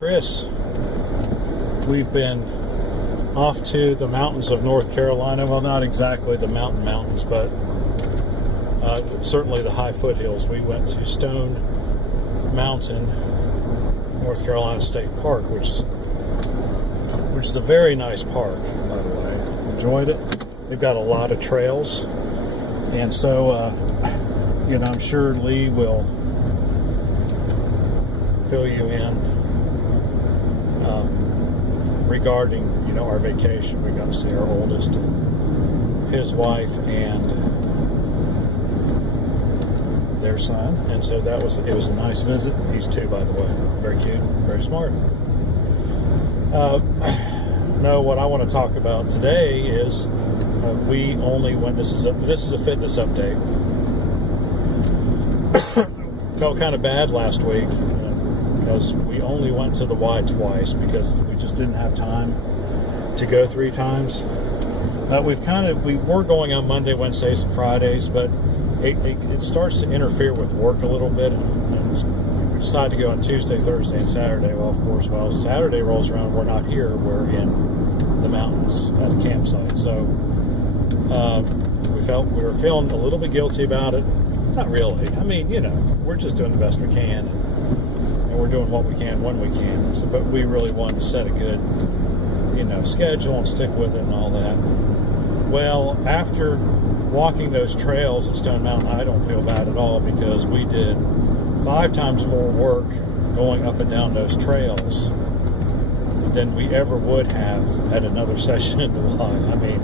Chris, we've been off to the mountains of North Carolina. Well, not exactly the mountains, but certainly the high foothills. We went to Stone Mountain, North Carolina State Park, which is a very nice park, by the way. Enjoyed it. They've got a lot of trails, and so I'm sure Lee will fill you in regarding our vacation. We got to see our oldest and his wife and their son, and so it was a nice visit. He's 2, by the way. Very cute, very smart. No, what I want to talk about today is we only went. This is a fitness update. Felt kind of bad last week because we only went to the Y twice because we just didn't have time to go 3 times. We were going on Monday, Wednesdays, and Fridays, but it starts to interfere with work a little bit. And we decided to go on Tuesday, Thursday, and Saturday. Well, of course, while Saturday rolls around, we're not here. We're in the mountains at a campsite. So we were feeling a little bit guilty about it. Not really. I mean, we're just doing the best we can. And we're doing what we can when we can. So, but we really wanted to set a good, schedule and stick with it and all that. Well, after walking those trails at Stone Mountain, I don't feel bad at all because we did 5 times more work going up and down those trails than we ever would have at another session in the Y. I mean,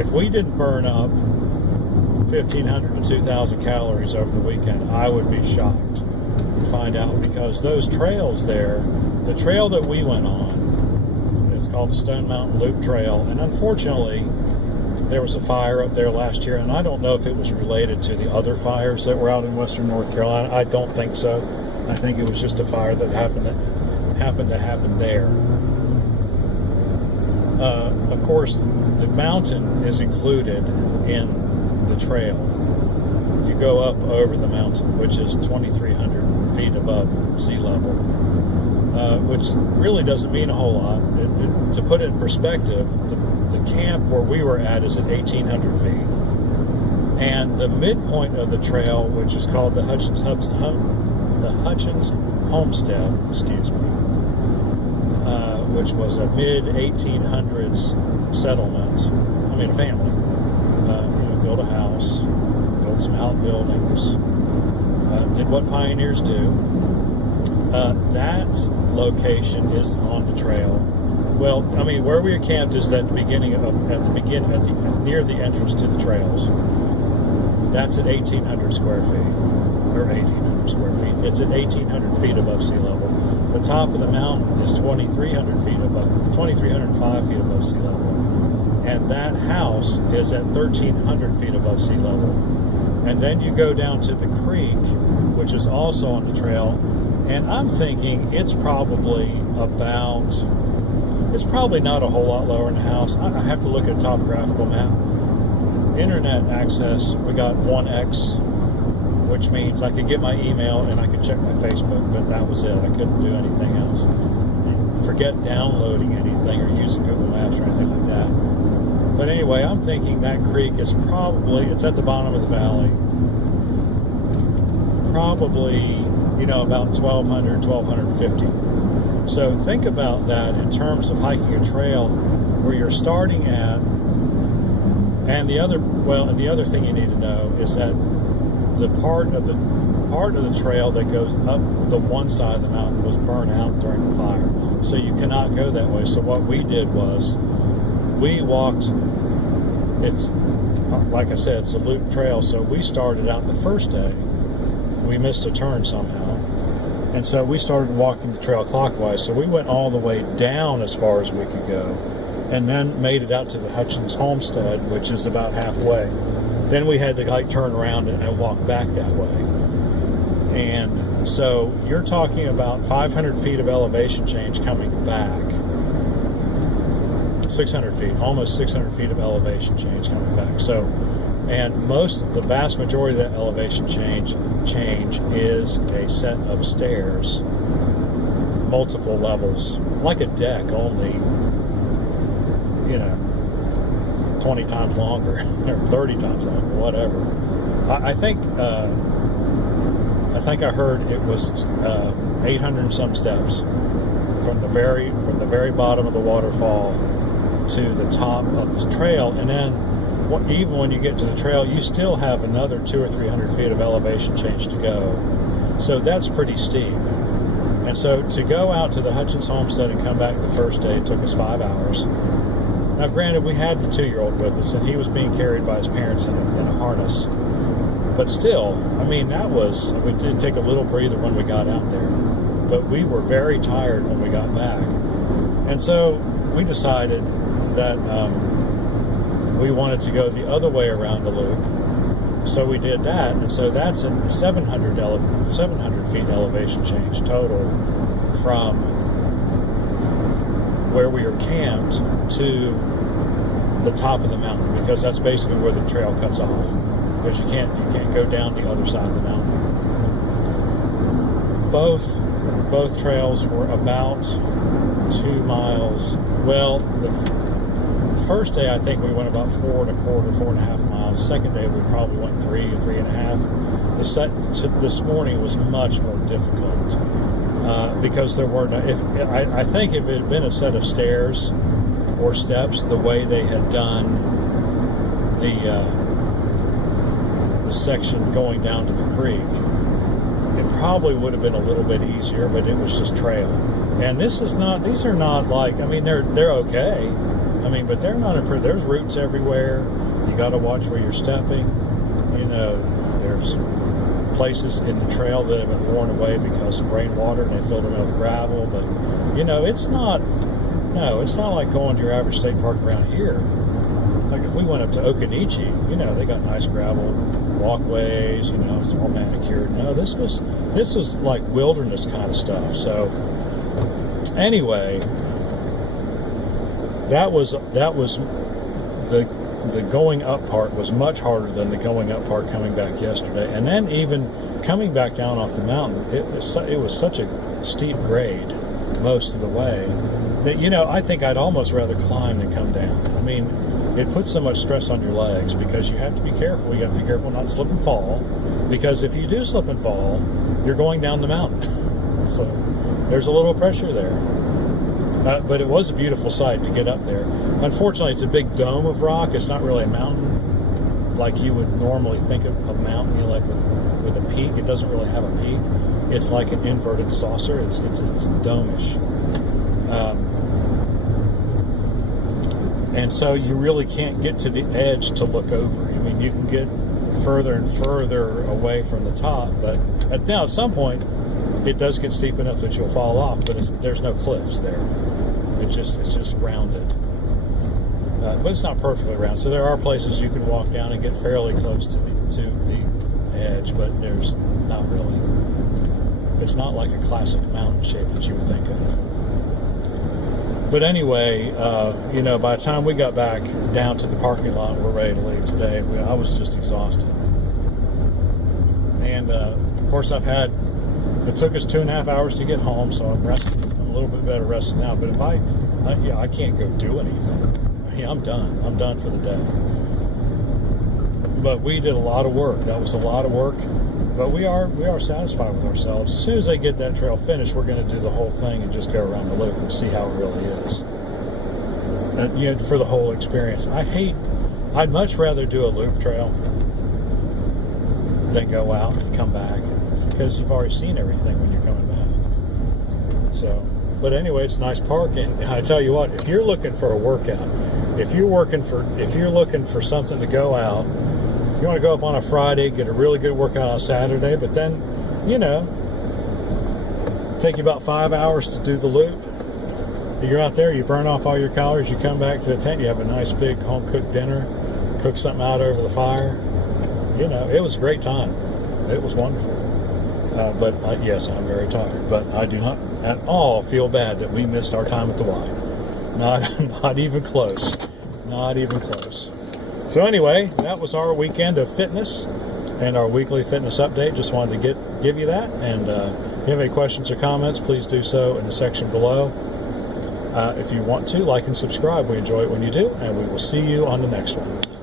if we didn't burn up 1,500 to 2,000 calories over the weekend, I would be shocked to find out, because those trails there, the trail that we went on, it's called the Stone Mountain Loop Trail, and unfortunately there was a fire up there last year, and I don't know if it was related to the other fires that were out in western North Carolina. I don't think so. I think it was just a fire that happened to happen there. Of course, the mountain is included in the trail. You go up over the mountain, which is 2,300 feet above sea level, which really doesn't mean a whole lot. To put it in perspective, the camp where we were at is at 1,800 feet, and the midpoint of the trail, which is called the Hutchins Homestead, which was a mid-1800s settlement. I mean, a family. Built a house, built some outbuildings, did what pioneers do. That location is on the trail. Well, I mean, where we are camped is at the near the entrance to the trails. That's at 1,800 square feet, or 1,800 square feet. It's at 1,800 feet above sea level. The top of the mountain is 2,305 feet above sea level. And that house is at 1,300 feet above sea level. And then you go down to the creek, which is also on the trail, and I'm thinking it's probably not a whole lot lower in the house. I have to look at a topographical map. Internet access, we got 1x, which means I could get my email and I could check my Facebook, but that was it. I couldn't do anything else. Forget downloading anything or using Google Maps or anything like that. But anyway, I'm thinking that creek is it's at the bottom of the valley. Probably, about 1,200, 1,250. So think about that in terms of hiking a trail where you're starting at. And the other thing you need to know is that the part of the trail that goes up the one side of the mountain was burned out during the fire. So you cannot go that way. So what we did was we walked. It's like I said, it's a loop trail. So we started out the first day. We missed a turn somehow, and so we started walking the trail clockwise. So we went all the way down as far as we could go, and then made it out to the Hutchins Homestead, which is about halfway. Then we had to turn around and walk back that way. And so you're talking about 500 feet of elevation change coming back. 600 feet, almost 600 feet of elevation change coming back. So, and the vast majority of that elevation change is a set of stairs multiple levels, like a deck, only, 20 times longer or 30 times longer, whatever. I think I heard it was 800 and some steps from the very bottom of the waterfall to the top of the trail, and then even when you get to the trail, you still have another 200 or 300 feet of elevation change to go. So that's pretty steep. And so to go out to the Hutchins Homestead and come back the first day took us 5 hours. Now, granted, we had the 2-year-old with us, and he was being carried by his parents in a harness. But still, we did take a little breather when we got out there. But we were very tired when we got back. And so we decided that we wanted to go the other way around the loop. So we did that, and so that's a 700 feet elevation change total from where we were camped to the top of the mountain, because that's basically where the trail cuts off, because you can't go down the other side of the mountain. Both trails were about 2 miles. Well, the first day I think we went about 4.25 miles. Second day we probably went 3.5. This morning was much more difficult because there were no. I think if it had been a set of stairs or steps, the way they had done the section going down to the creek, it probably would have been a little bit easier, but it was just trail. And these are not like, they're okay. But they're not improved. There's roots everywhere. You got to watch where you're stepping. There's places in the trail that have been worn away because of rainwater, and they filled them with gravel. But it's not like going to your average state park around here. Like if we went up to Okanichi, they got nice gravel walkways. It's all manicured. No, this was like wilderness kind of stuff. So anyway. That was the going up part was much harder than the going up part coming back yesterday. And then even coming back down off the mountain, it was such a steep grade most of the way that, I think I'd almost rather climb than come down. It puts so much stress on your legs because you have to be careful. You have to be careful not to slip and fall, because if you do slip and fall, you're going down the mountain. So there's a little pressure there. But it was a beautiful sight to get up there. Unfortunately, it's a big dome of rock. It's not really a mountain like you would normally think of a mountain, like with a peak. It doesn't really have a peak. It's like an inverted saucer. It's dome-ish. And so you really can't get to the edge to look over. You can get further and further away from the top, but at some point, it does get steep enough that you'll fall off, but there's no cliffs there. It's just rounded. But it's not perfectly round. So there are places you can walk down and get fairly close to the edge, but there's not really. It's not like a classic mountain shape that you would think of. But anyway, by the time we got back down to the parking lot, we're ready to leave today. I was just exhausted. And, of course, it took us 2.5 hours to get home, so I'm resting. I'm a little bit better rested now. But if I can't go do anything. I'm done. I'm done for the day. But we did a lot of work. That was a lot of work. But we are satisfied with ourselves. As soon as they get that trail finished, we're going to do the whole thing and just go around the loop and see how it really is. And, for the whole experience. I'd much rather do a loop trail than go out and come back. It's because you've already seen everything when you're coming back. So, but anyway, it's a nice park. And I tell you what, if you're looking for a workout, if you're looking for something to go out, you want to go up on a Friday, get a really good workout on a Saturday, but then, take you about 5 hours to do the loop. You're out there, you burn off all your calories, you come back to the tent, you have a nice big home-cooked dinner, cook something out over the fire. It was a great time. It was wonderful. But yes, I'm very tired. But I do not at all feel bad that we missed our time at the Y. Not even close. Not even close. So anyway, that was our weekend of fitness and our weekly fitness update. Just wanted to give you that, and If you have any questions or comments, please do so in the section below. If you want to, like and subscribe. We enjoy it when you do, and we will see you on the next one.